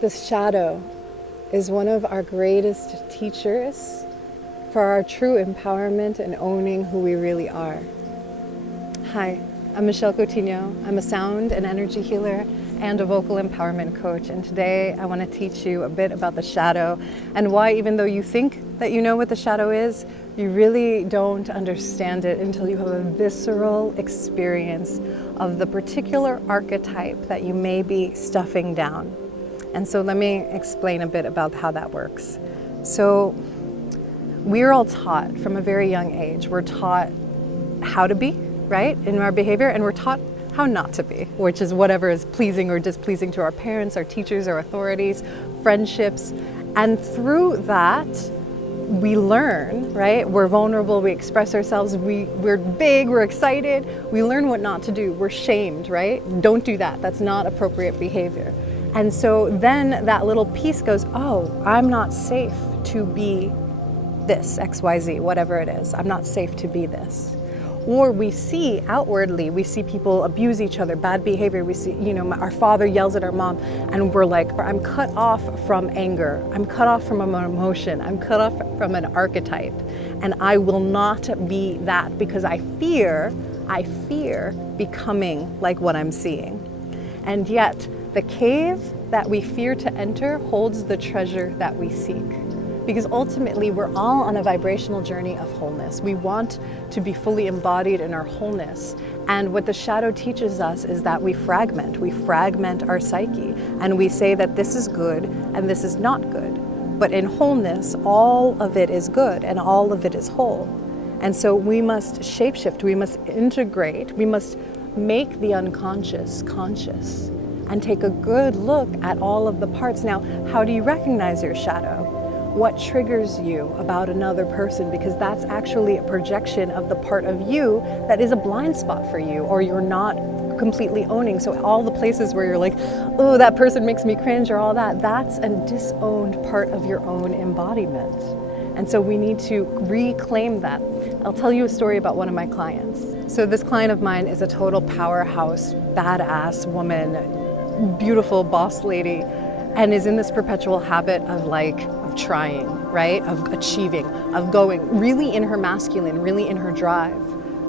The shadow is one of our greatest teachers for our true empowerment and owning who we really are. Hi, I'm Michelle Coutinho. I'm a sound and energy healer and a vocal empowerment coach. And today I want to teach you a bit about the shadow and why, even though you think that you know what the shadow is, you really don't understand it until you have a visceral experience of the particular archetype that you may be stuffing down. And so let me explain a bit about how that works. So we're all taught from a very young age, we're taught how to be, right, in our behavior, and we're taught how not to be, which is whatever is pleasing or displeasing to our parents, our teachers, our authorities, friendships. And through that, we learn, right? We're vulnerable, we express ourselves, we're big, we're excited, we learn what not to do, we're shamed, right? Don't do that, that's not appropriate behavior. And so then that little piece goes, oh, I'm not safe to be this, XYZ, whatever it is. I'm not safe to be this. Or we see outwardly, we see people abuse each other, bad behavior. We see, our father yells at our mom, and we're like, I'm cut off from anger. I'm cut off from an emotion. I'm cut off from an archetype. And I will not be that because I fear becoming like what I'm seeing. And yet, the cave that we fear to enter holds the treasure that we seek. Because ultimately, we're all on a vibrational journey of wholeness. We want to be fully embodied in our wholeness. And what the shadow teaches us is that we fragment our psyche, and we say that this is good and this is not good. But in wholeness, all of it is good and all of it is whole. And so we must shapeshift, we must integrate, we must make the unconscious conscious and take a good look at all of the parts. Now, how do you recognize your shadow? What triggers you about another person? Because that's actually a projection of the part of you that is a blind spot for you, or you're not completely owning. So all the places where you're like, oh, that person makes me cringe, or all that, that's a disowned part of your own embodiment. And so we need to reclaim that. I'll tell you a story about one of my clients. So this client of mine is a total powerhouse, badass woman, beautiful boss lady, and is in this perpetual habit of trying, right? Of achieving, of going really in her masculine, really in her drive.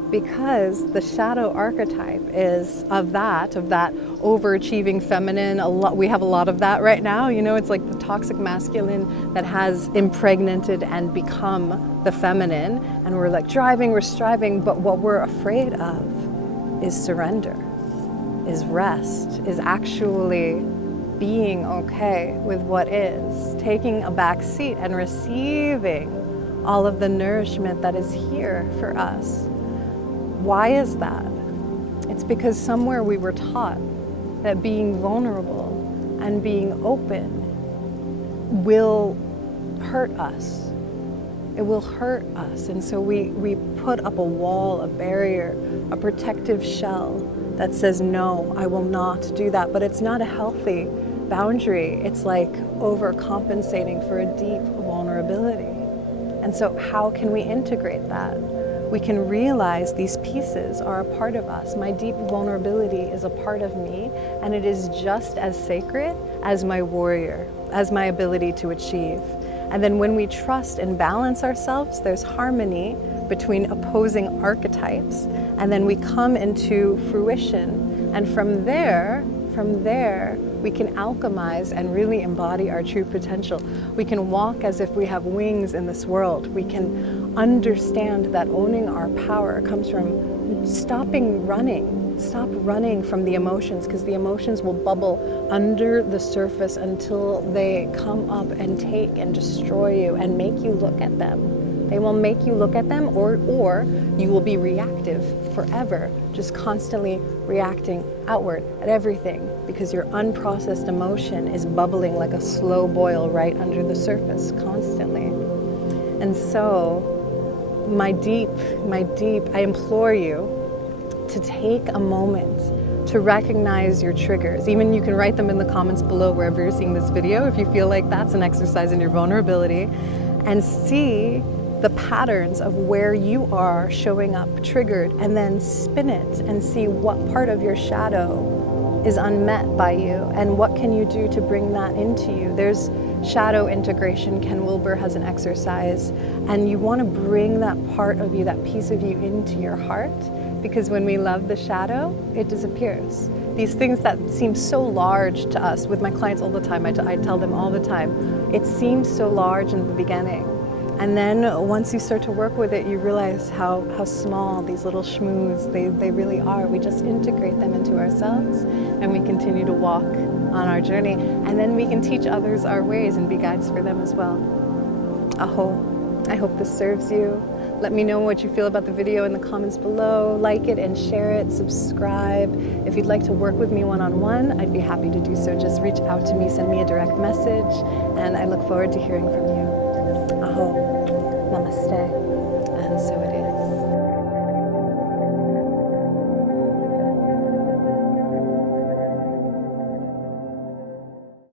Because the shadow archetype is of that overachieving feminine. We have a lot of that right now. It's like the toxic masculine that has impregnated and become the feminine. And we're like driving, we're striving, but what we're afraid of is surrender, is rest, is actually being okay with what is, taking a back seat and receiving all of the nourishment that is here for us. Why is that? It's because somewhere we were taught that being vulnerable and being open will hurt us. It will hurt us. And so we put up a wall, a barrier, a protective shell that says, no, I will not do that. But it's not a healthy boundary. It's like overcompensating for a deep vulnerability. And so how can we integrate that? We can realize these pieces are a part of us. My deep vulnerability is a part of me, and it is just as sacred as my warrior, as my ability to achieve. And then when we trust and balance ourselves, there's harmony between opposing archetypes, and then we come into fruition. And from there, we can alchemize and really embody our true potential. We can walk as if we have wings in this world. We can understand that owning our power comes from stopping running. Stop running from the emotions, because the emotions will bubble under the surface until they come up and take and destroy you and make you look at them. They will make you look at them, or you will be reactive forever, just constantly reacting outward at everything, because your unprocessed emotion is bubbling like a slow boil right under the surface constantly. And so, my deep, I implore you to take a moment to recognize your triggers. Even you can write them in the comments below wherever you're seeing this video if you feel like that's an exercise in your vulnerability, and see the patterns of where you are showing up triggered, and then spin it and see what part of your shadow is unmet by you, and what can you do to bring that into you? There's shadow integration. Ken Wilber has an exercise, and you want to bring that part of you, that piece of you, into your heart, because when we love the shadow, it disappears. These things that seem so large to us, with my clients all the time, I tell them all the time, it seems so large in the beginning. And then once you start to work with it, you realize how small these little shmoos, they really are. We just integrate them into ourselves, and we continue to walk on our journey. And then we can teach others our ways and be guides for them as well. Aho. I hope this serves you. Let me know what you feel about the video in the comments below. Like it and share it, subscribe. If you'd like to work with me one-on-one, I'd be happy to do so. Just reach out to me, send me a direct message, and I look forward to hearing from you. Aho. Namaste. And so it is.